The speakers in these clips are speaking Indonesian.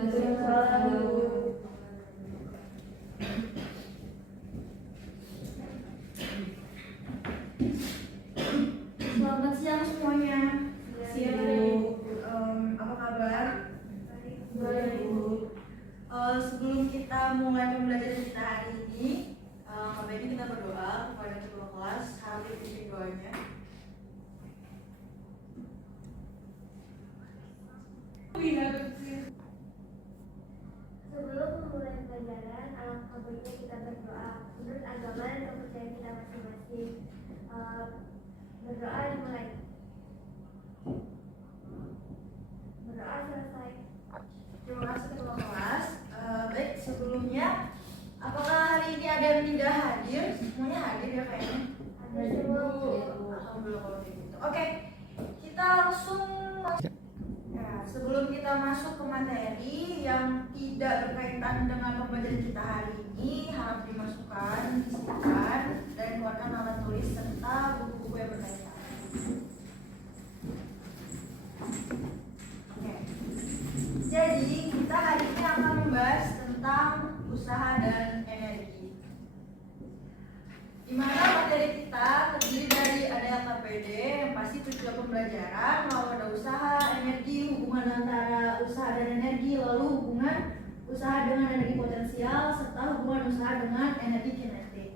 Selamat siang semuanya. Siang, apa kabar? Baik. Sebelum kita mulai pembelajaran kita hari ini, baiknya kita berdoa kepada ketua kelas. Harap dipimpin doanya. Sebelum memulai pelajaran, alangkah baiknya kita berdoa menurut agama dan kepercayaan kita masing-masing. Berdoa dimulai. Berdoa selesai. Terima kasih ketua kelas. Baik, sebelumnya, apakah hari ini ada yang tidak hadir? Semuanya hadir ya kayaknya. Ada semua. Alhamdulillah kalau kayak gitu. Oke, kita langsung masuk. Ya, sebelum kita masuk ke materi yang tidak berkaitan dengan pembelajaran kita hari ini, harap dimasukkan, disimpan, dan keluarkan alat tulis serta buku-buku yang berkaitan. Oke. Jadi kita hari ini akan membahas tentang usaha dan energi. Di mana materi kita terdiri dari ada KPD yang pasti tujuan pembelajaran, lalu ada usaha, energi, hubungan antara usaha dan energi, lalu hubungan usaha dengan energi potensial, serta hubungan usaha dengan energi kinetik.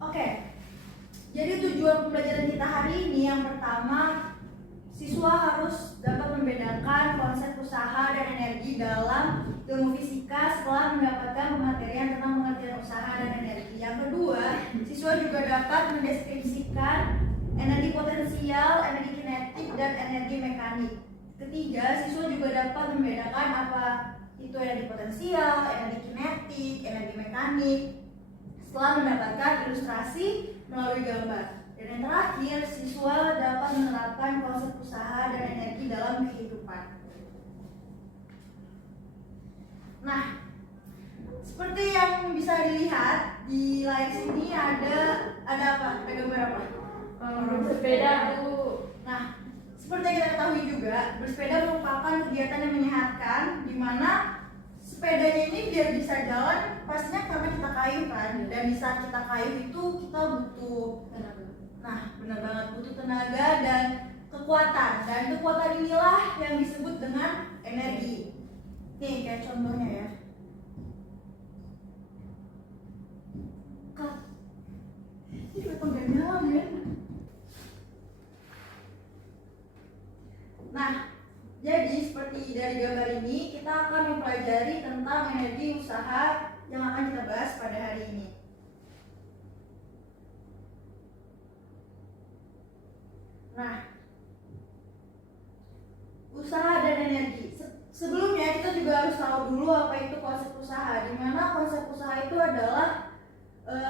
Oke, jadi tujuan pembelajaran kita hari ini yang pertama, siswa harus dapat membedakan konsep usaha dan energi dalam ilmu fisika setelah mendapatkan pematerian tentang pengertian usaha dan energi. Yang kedua, siswa juga dapat mendeskripsikan energi potensial, energi kinetik, dan energi mekanik. Ketiga, siswa juga dapat membedakan apa itu energi potensial, energi kinetik, energi mekanik setelah mendapatkan ilustrasi melalui gambar. Dan yang terakhir, siswa dapat menerapkan konsep usaha dan energi dalam kehidupan. Nah, seperti yang bisa dilihat di layar sini ada apa? Ada gambar apa? Bersepeda. Nah, seperti yang kita ketahui juga, bersepeda merupakan kegiatan yang menyehatkan, di mana sepedanya ini biar bisa jalan pastinya karena kita kayu kan, dan di saat kita kayu itu kita butuh tenaga. Nah, benar banget, butuh tenaga dan kekuatan, dan kekuatan inilah yang disebut dengan energi. Nih kayak contohnya ya. Kak, ini kenapa nggak nyala men? Nah, jadi seperti dari gambar ini kita akan mempelajari tentang energi usaha yang akan kita bahas pada hari ini. Nah, usaha dan energi. Sebelumnya kita juga harus tahu dulu apa itu konsep usaha. Di mana konsep usaha itu adalah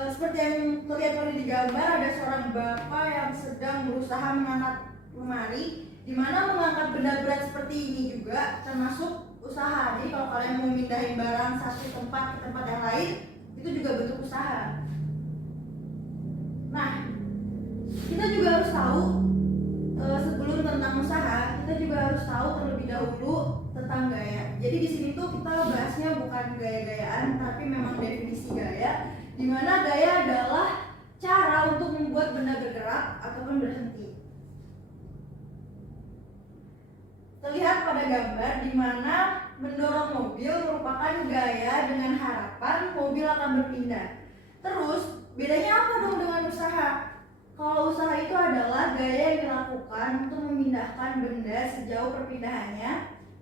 seperti yang terlihat di gambar, ada seorang bapak yang sedang berusaha mengangkat lemari. Di mana mengangkat benda berat seperti ini juga termasuk usaha. Jadi kalau kalian mau mindahin barang satu tempat ke tempat yang lain, itu juga bentuk usaha. Nah, kita juga harus tahu sebelum tentang usaha, kita juga harus tahu terlebih dahulu tentang gaya. Jadi di sini tuh kita bahasnya bukan gaya-gayaan, tapi memang definisi gaya, di mana gaya adalah cara untuk membuat benda bergerak ataupun berhenti. Terlihat pada gambar di mana mendorong mobil merupakan gaya dengan harapan mobil akan berpindah. Terus bedanya apa dong dengan usaha? Kalau usaha itu adalah gaya yang dilakukan untuk memindahkan benda sejauh perpindahannya,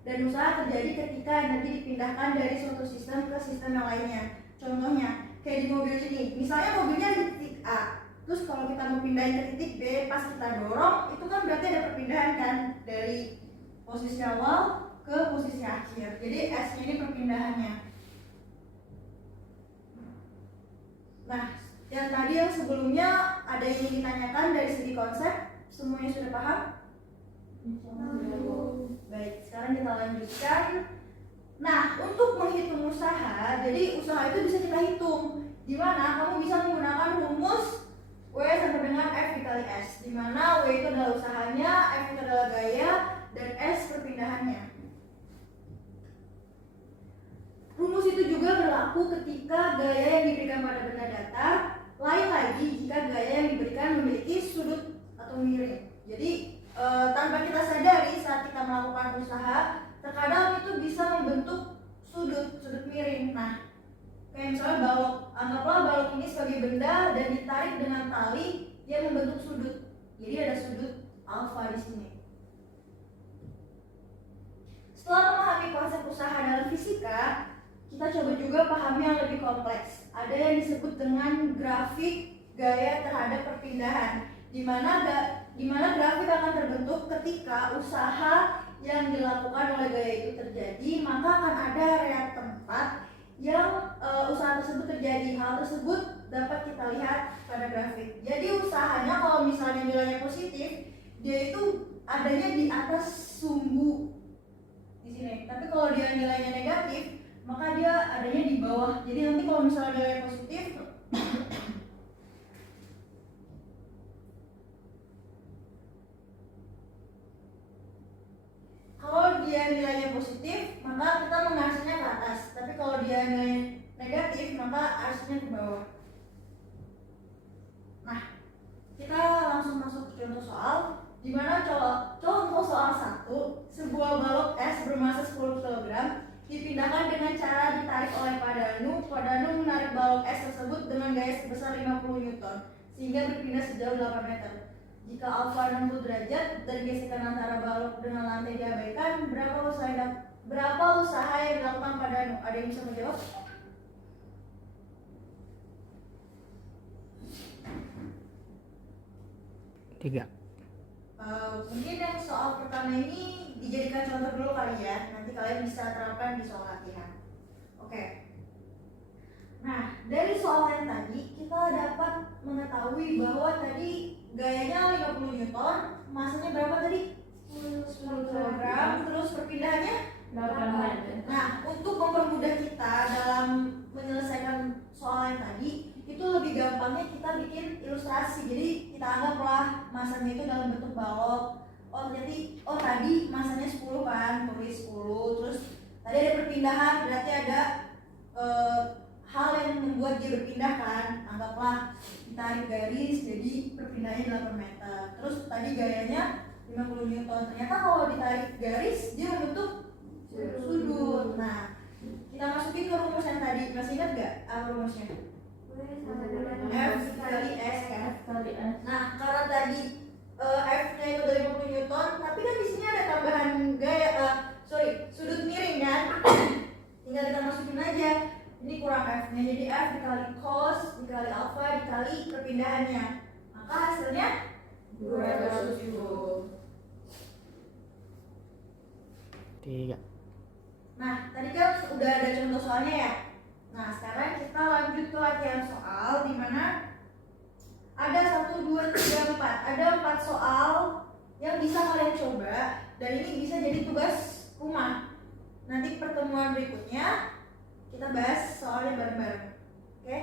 dan usaha terjadi ketika energi dipindahkan dari suatu sistem ke sistem yang lainnya. Contohnya kayak di mobil ini, misalnya mobilnya di titik A, terus kalau kita mau pindahin ke titik B, pas kita dorong itu kan berarti ada perpindahan kan dari posisi awal ke posisi akhir. Jadi S-nya ini perpindahannya. Nah, yang tadi yang sebelumnya ada yang ingin ditanyakan dari segi konsep, semuanya sudah paham? Baik, sekarang kita lanjutkan. Nah, untuk menghitung usaha, jadi usaha itu bisa kita hitung. Di mana kamu bisa menggunakan rumus W sampai dengan F dikali S, di mana W itu adalah usahanya, F itu adalah gaya, dan S perpindahannya. Rumus itu juga berlaku ketika gaya yang diberikan pada benda datar, lain lagi jika gaya yang diberikan memiliki sudut atau miring. Jadi tanpa kita sadari saat kita melakukan usaha, terkadang itu bisa membentuk sudut miring. Nah, kayak misalnya balok, anggaplah balok ini sebagai benda dan ditarik dengan tali, dia membentuk sudut. Jadi ada sudut alfa di sini. Setelah memahami konsep usaha dalam fisika, kita coba juga pahami yang lebih kompleks. Ada yang disebut dengan grafik gaya terhadap perpindahan, di mana grafik akan terbentuk ketika usaha yang dilakukan oleh gaya itu terjadi, maka akan ada area tempat yang usaha tersebut terjadi. Hal tersebut dapat kita lihat pada grafik. Jadi usahanya kalau misalnya nilainya positif, dia itu adanya di atas sumbu di sini. Tapi kalau dia nilainya negatif, maka dia adanya di bawah. Jadi nanti kalau misalnya nilainya positif, kalau dia nilainya positif, maka kita mengarsnya ke atas. Tapi kalau dia nilainya negatif, maka arsnya ke bawah. Nah, kita langsung masuk ke contoh soal, di mana contoh soal 1, sebuah balok es bermasa 10 kg dipindahkan dengan cara ditarik oleh Pak Danu menarik balok es tersebut dengan gaya sebesar 50 Newton sehingga berpindah sejauh 8 meter. Jika alfa 60 derajat dan gesekan antara balok dengan lantai diabaikan, berapa usaha yang dilakukan Pak Danu? Ada yang bisa menjawab? Tiga. Mungkin yang soal pertama ini dijadikan contoh dulu kali ya, nanti kalian bisa terapkan di soal latihan. Oke. Nah, dari soal yang tadi kita dapat mengetahui bahwa tadi gayanya 50 Newton, masanya berapa tadi? 10 kg, terus perpindahannya 8 meter. Nah, untuk mempermudah kita dalam menyelesaikan soal yang tadi, itu lebih gampangnya kita bikin ilustrasi. Jadi kita anggaplah masanya itu dalam bentuk balok. Tadi masanya 10 kan, tulis 10. Terus tadi ada perpindahan, berarti ada hal yang membuat dia berpindah kan. Anggaplah ditarik garis, jadi perpindahannya 8 meter. Terus tadi gayanya 50 Newton. Ternyata kalau ditarik garis, dia membentuk sudut. Nah, kita masukin ke rumus yang tadi. Masih ingat gak rumusnya? F kali S kan? Nah, karena tadi F-nya itu dari 50 Newton, tapi kan di sini ada tambahan sudut miring kan? Tinggal kita masukin aja. Ini kurang F-nya, jadi F dikali cos dikali alpha dikali perpindahannya. Maka hasilnya 270. 3. Nah, tadi kan udah ada contoh soalnya ya. Nah, sekarang kita lanjut ke latihan soal, di mana ada 1, 2, 3, 4. Ada 4 soal yang bisa kalian coba, dan ini bisa jadi tugas rumah. Nanti pertemuan berikutnya kita bahas soalnya bareng-bareng. Oke?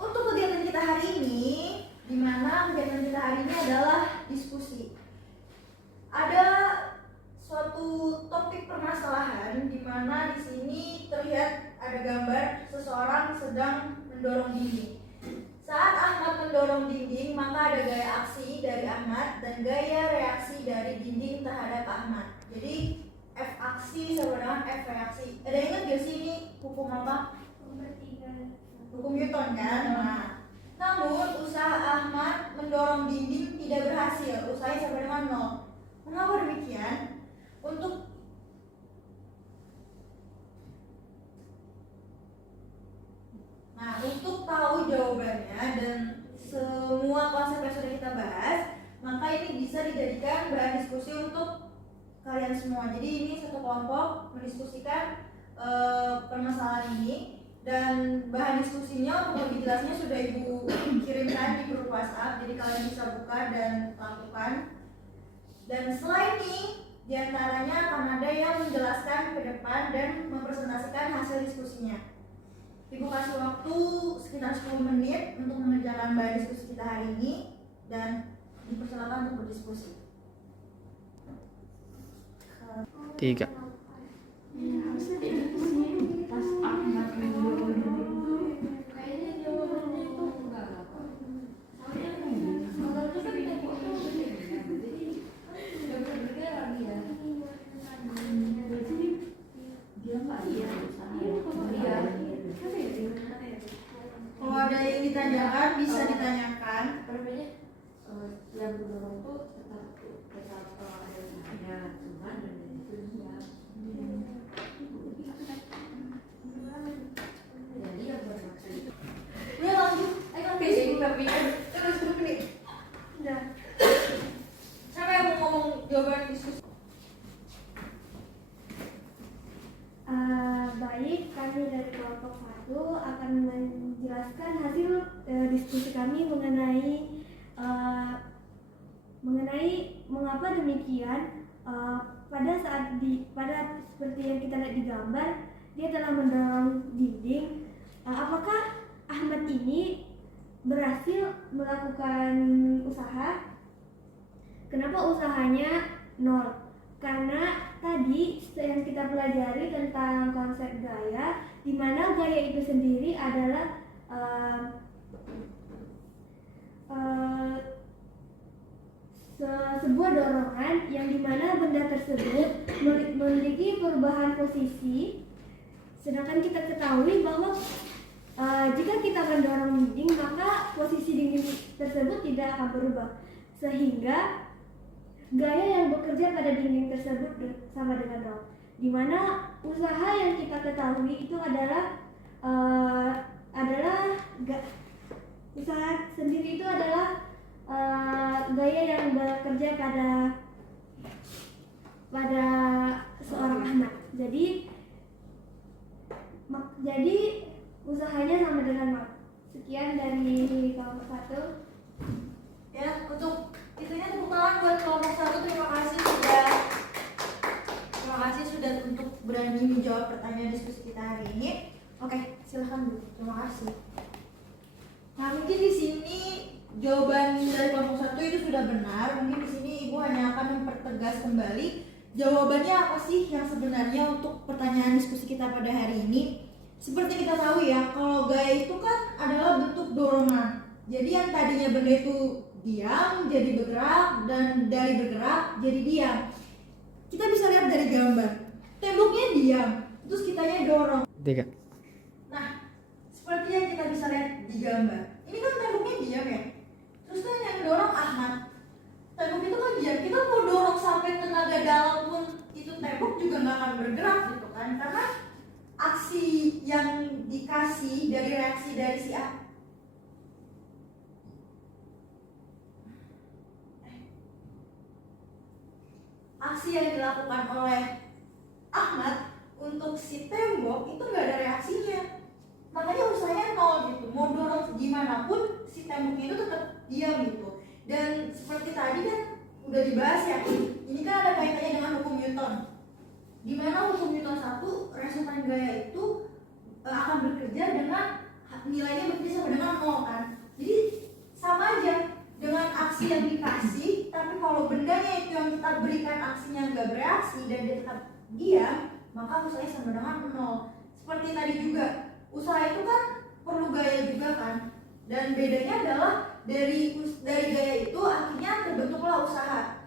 Untuk kegiatan kita hari ini, di mana kegiatan kita hari ini adalah diskusi. Ada suatu topik permasalahan di mana di sini terlihat ada gambar seseorang sedang mendorong dinding. Saat Ahmad mendorong dinding, maka ada gaya aksi dari Ahmad dan gaya reaksi dari dinding terhadap Ahmad. Jadi F aksi sama dengan F reaksi. Ada yang ingat gak sih ini hukum apa? Hukum Newton kan? Nah, namun usaha Ahmad mendorong dinding tidak berhasil. Usahanya sama dengan 0. Mengapa demikian? Untuk tahu jawabannya dan semua konsep yang sudah kita bahas, maka ini bisa dijadikan bahan diskusi untuk kalian semua. Jadi ini satu kelompok mendiskusikan permasalahan ini, dan bahan diskusinya untuk lebih jelasnya sudah Ibu kirimkan di grup WhatsApp, jadi kalian bisa buka dan lakukan. Dan selain ini, diantaranya akan ada yang menjelaskan ke depan dan mempresentasikan hasil diskusinya. Ibu kasih waktu sekitar 10 menit untuk mengerjakan bahan diskusi kita hari ini dan dipersilakan untuk berdiskusi. 3. Kayaknya jawabannya itu enggak apa. Soalnya kalau itu kan kita jadi nggak bisa bergerak dia. Dia nggak iya. Kalau ada yang ditanyakan bisa ditanyakan. Namanya yang mendorong tuh tetap ada cuman dan itu dia. Jadi yang bermaksud itu Udah lanjut. Ayo kan basic terus duduk nih. Udah. Siapa yang mau ngomong jawaban diskusi? Baik, kami dari kelompok 1 akan menjelaskan hasil diskusi kami mengenai mengapa demikian. Pada seperti yang kita lihat di gambar, dia telah mendorong dinding. Apakah Ahmad ini berhasil melakukan usaha? Kenapa usahanya 0? Karena tadi yang kita pelajari tentang konsep gaya, di mana gaya itu sendiri adalah sebuah dorongan yang dimana benda tersebut memiliki perubahan posisi. Sedangkan kita ketahui bahwa jika kita mendorong dinding, maka posisi dinding tersebut tidak akan berubah, sehingga gaya yang bekerja pada dinding tersebut sama dengan 0. Dimana usaha yang kita ketahui itu adalah usaha sendiri itu adalah gaya yang bekerja pada seorang Ahmad. Jadi usahanya sama dengan 0. Sekian dari kelompok 1. Ya, untuk itunya tepuk tangan buat kelompok 1. Terima kasih sudah untuk berani menjawab pertanyaan diskusi kita hari ini. Oke, silahkan Bu. Terima kasih. Nah, mungkin di sini jawaban dari kelompok 1 itu sudah benar. Mungkin di sini Ibu hanya akan mempertegas kembali jawabannya apa sih yang sebenarnya untuk pertanyaan diskusi kita pada hari ini. Seperti kita tahu ya, kalau gaya itu kan adalah bentuk dorongan. Jadi yang tadinya benda itu diam jadi bergerak, dan dari bergerak jadi diam. Kita bisa lihat dari gambar, temboknya diam, terus kitanya dorong. 3. Nah, seperti yang kita bisa lihat di gambar, ini kan temboknya diam ya, terus kan yang dorong Ahmad. Tembok itu kan diam, kita mau dorong sampai tenaga dalam pun itu tembok juga nggak akan bergerak gitu kan, karena aksi yang dikasih dari reaksi dari si aksi yang dilakukan oleh Ahmad untuk si tembok itu nggak ada reaksinya, makanya usahanya 0 gitu. Mau dorong gimana pun si temboknya itu tetap diam gitu. Dan seperti tadi kan udah dibahas ya, ini kan ada kaitannya dengan hukum Newton, di mana hukum Newton 1, resultan gaya itu akan bekerja dengan nilainya bekerja sama dengan 0 kan. Jadi sama aja dengan aksi yang dikasih, tapi kalau bendanya itu yang kita berikan aksinya nggak bereaksi dan dia tetap diam, maka usahanya sama dengan 0. Seperti tadi juga, usaha itu kan perlu gaya juga kan, dan bedanya adalah dari gaya itu akhirnya terbentuklah usaha.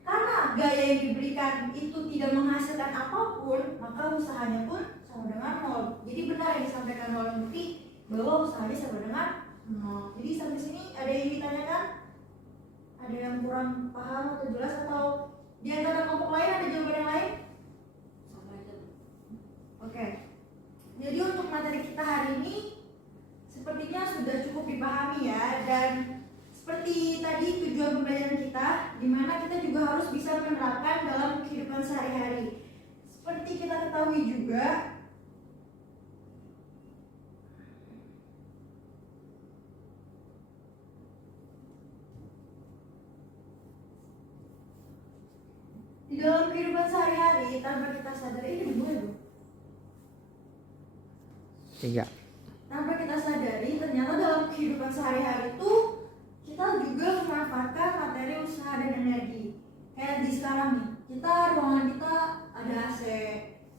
Karena gaya yang diberikan itu tidak menghasilkan apapun, maka usahanya pun sama dengan 0. Jadi benar yang disampaikan oleh Muti bahwa usahanya sama dengan 0. Jadi sampai sini ada yang ditanyakan? Ada yang kurang paham atau jelas, atau di antara kelompok lain ada jawaban yang lain? Sama aja. Oke. Jadi untuk materi kita hari ini sepertinya sudah cukup dipahami ya, dan seperti tadi tujuan pembelajaran kita, di mana kita juga harus bisa menerapkan dalam kehidupan sehari-hari. Seperti kita ketahui juga, di dalam kehidupan sehari-hari tanpa kita sadari ini boleh. 3. kehidupan sehari-hari itu kita juga memanfaatkan materi, usaha, dan energi. Kayak di sekarang nih, kita ruangan kita ada AC,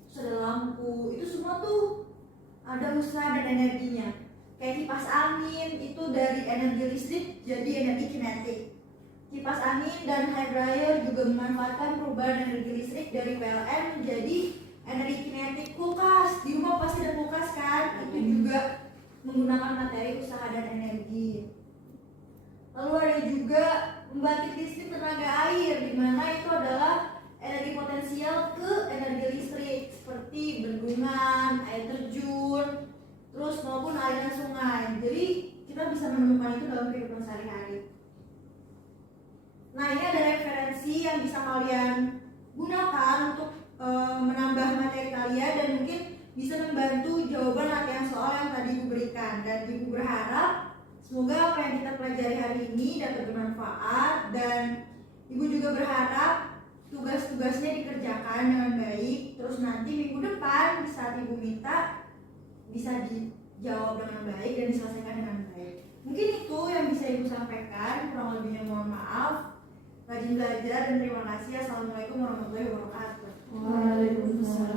terus ada lampu, itu semua tuh ada usaha dan energinya. Kayak kipas angin itu dari energi listrik jadi energi kinetik. Kipas angin dan hair dryer juga memanfaatkan perubahan energi listrik dari PLN menjadi energi kinetik. Kulkas, di rumah pasti ada kulkas kan? Itu juga menggunakan materi, usaha, dan energi. Lalu ada juga pembangkit listrik tenaga air, di mana itu adalah energi potensial ke energi listrik seperti bendungan, air terjun, terus maupun aliran sungai. Jadi kita bisa menemukan itu dalam kehidupan sehari-hari. Nah, ini ada referensi yang bisa kalian gunakan untuk menambah materi kalian dan mungkin bisa membantu jawaban latihan soal yang tadi Ibu berikan. Dan Ibu berharap semoga apa yang kita pelajari hari ini dapat bermanfaat, dan Ibu juga berharap tugas-tugasnya dikerjakan dengan baik. Terus nanti minggu depan di saat Ibu minta bisa dijawab dengan baik dan diselesaikan dengan baik. Mungkin itu yang bisa Ibu sampaikan, kurang lebihnya mohon maaf. Rajin belajar dan terima kasih. Assalamualaikum warahmatullahi wabarakatuh. Waalaikumsalam.